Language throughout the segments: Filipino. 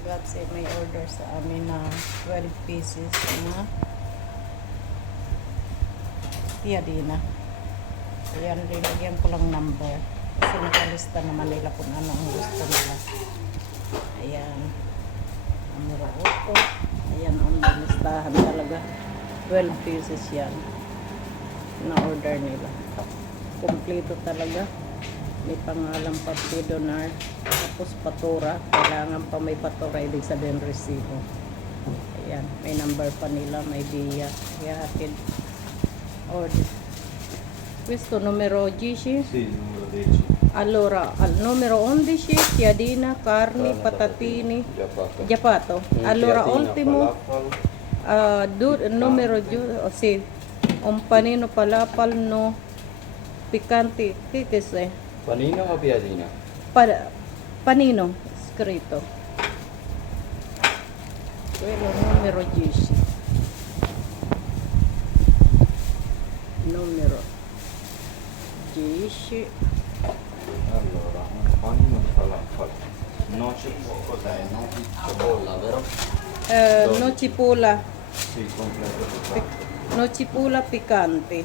ragazzi, may order sa amin na 12 pieces na piadina. Ayan, linagyan ko lang number. Kasi nakalista naman nila kung ano ang gusto nila. Ayan. Numero 8. Ayan, ang listahan talaga. 12 pieces yan. Na order nila. Kompleto talaga. May pangalan pa Pidonar. Tapos patura. Kailangan pa may patura. Ibig sabihin resibo. Ayan. May number pa nila. May biya. Ihatid. Order. Questo numero 10? Sì, il numero 10. Allora, al numero 11 piadina, carni, patatini, Già giapato. fatto. Allora, Piadina, ultimo numero sì, un panino palapal no piccanti. Che cos'è? Panino o piadina? Panino scritto. Quello numero 10. Numero 10. Allora, un panino falafel. No cos'è? No cipolla, vero? No cipolla. Sì, completo piccante. No cipolla piccante.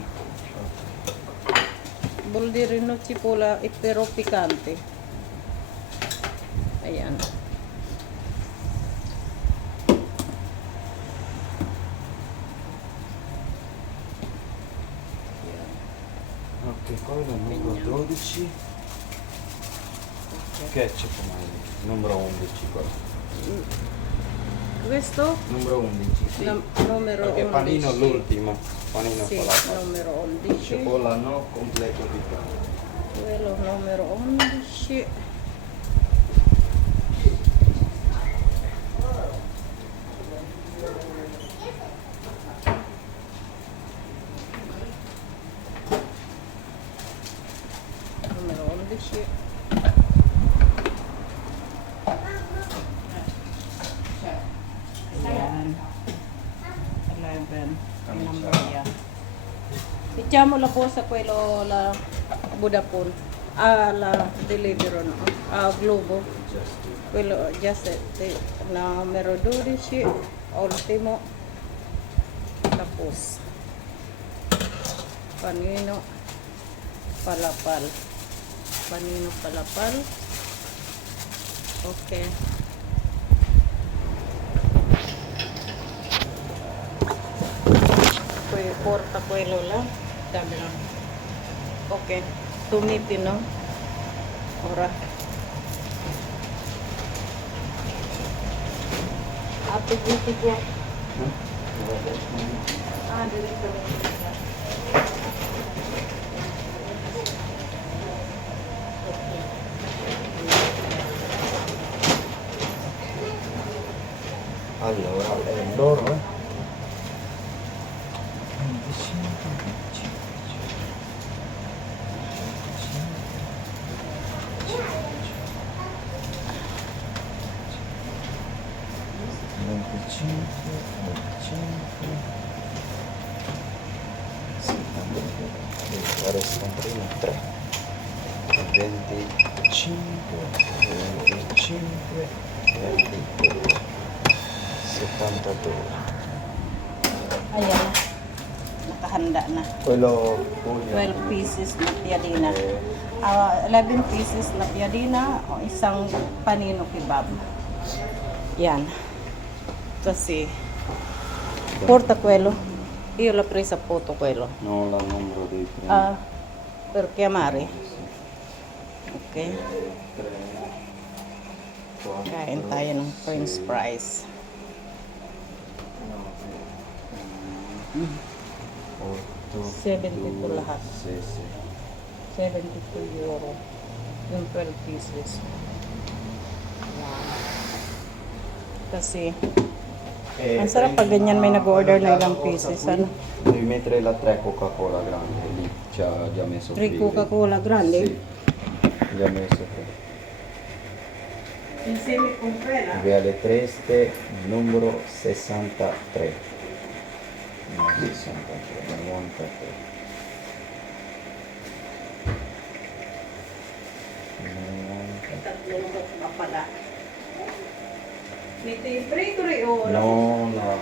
Vuol dire no cipolla e però piccante. Ayan. Ok, quello è il numero 12. Ketchup mai. Numero 11 quello. Questo? Numero 11, sì. Numero Perché 11. panino l'ultimo. Panino Sì, falafel. numero 11. Cipolla no, completo piccante. Quello numero 11. Numero 11. Ayan. 11. Ang number yan. Diciamo la cosa quello la Vodafone. La Deliveroo no? Globo. Quello just numero 12. Ultimo. Tapos. Panino palapal. Panino palapal. Okay. Porta quello là. Dami lang. Ok. Tumiti, no? Ora. Ate, dito po. Dito. Allora, è loro, eh? Restano prima 3 25 25 22 72. Ayan. Nakahanda na. Quello 12 pieces na piadina. 11 pieces na piadina o isang panino kebab. Yan. Kasi porta quello. Io l'ho presa foto quello. non la numero dei premi. Per chiamare. Ok. 3 Kain tayo ng french fries. 8 72 lahat. Sì, sì. 72 euro. Yung 12 pieces. Yan. Kasi ang sarap pag ganyan may nag-order na ilang pieces. Ano? Devi mettere la 3 Coca-Cola grande lì, ci ha già messo 3 qui. Coca-Cola grande? Sì, già messo qui. Insieme con quella? Viale Treste, numero 63. No, 63, 93. Tatlong box pa pala. No, la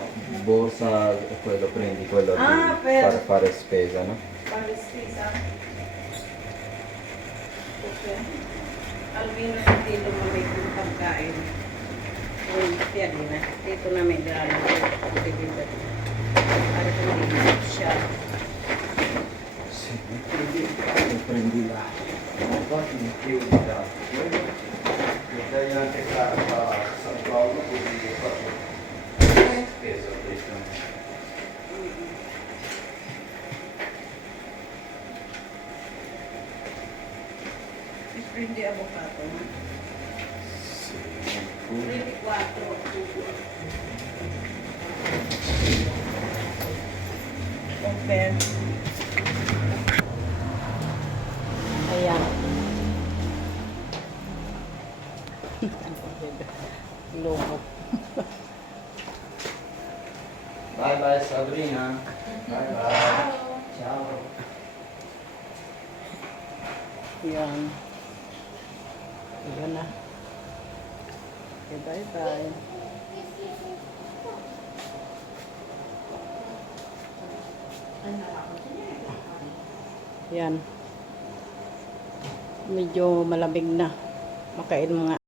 borsa, quello prendi, quello Ah, di per- fare spesa, no? Okay. Alvin na dito mamay kung pagkain. Uy, yan na. Dito namin nilalagay. Dito. Para hindi siya. Sì, prendi là. Un po' in più di là. E dai anche a San Paolo così che faccio spesa questo. Hindi avocado. Sì, 24. Okay. Ayan. Lobo. Bye bye Sabrina. Bye bye. Ciao. Yan. Ayan na. Okay, bye-bye. Yan. Medyo malamig na. Makain mga